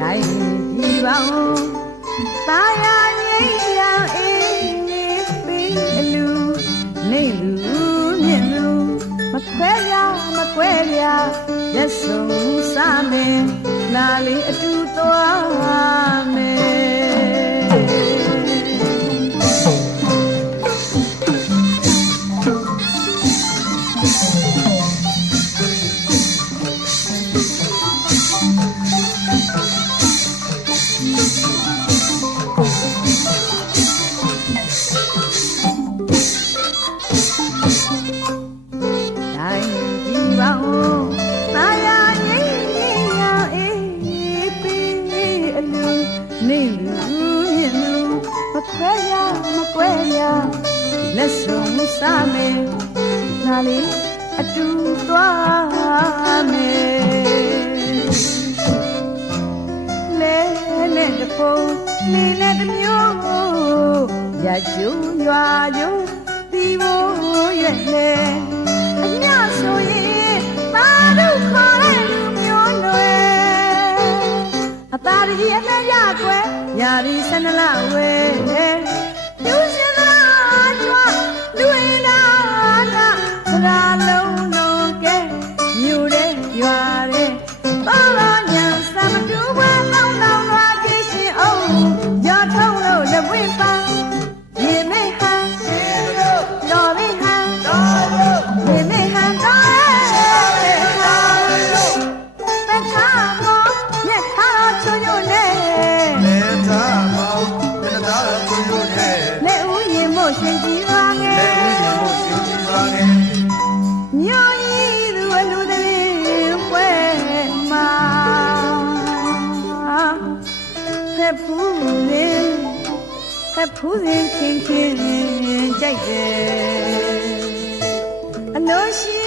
တိုင်းဒီပေါင်းသာယာငြိမ်းရန် လက်ဆုံးစားမယ်နားလေးအတူသွားလက်ဆုံးစားမယ်နားလေးအတူသွားမယ်လဲနဲ့တပုံနေနဲ့တမျိုးရကျုံရွာကျုံဒီဘိုးရွက်လေအညဆိုရင်သာတို့ခေါ်တဲ့လူမျိုးလွယ်အသာကြီးအနဲ့ရကွယ်ညာဒီ12လဝဲလူရှင်သာကြွလူရင်သာရာလုံးလုံးကဲမြို့တဲ့ရွာတဲ့ပါလာညာစမတူဘလောင်းလောင်းလာကြည့်ရှင်အောင်ရထုံးလို့လက်ဝဲပါရေမေဟန်ရှင်လို့တော်မေဟန်တော်လို့ရေမေဟန်တော်ရေဟာလို့ပထားမောမြက်ထားချွညွတ်နဲ့လက်ထားမောမြက်ထားချွညွတ်နဲ့လက်ဦးရင်မို့ရှင်ကြီးပါငယ်လက်ဦးရင်မို့ရှင်ကြီးပါငယ်မြို့ကြီးသူအလူတည်းပွဲမှာဖက်ဖူးရင်ခင်ကြိုက်တယ်အလို့ရှိ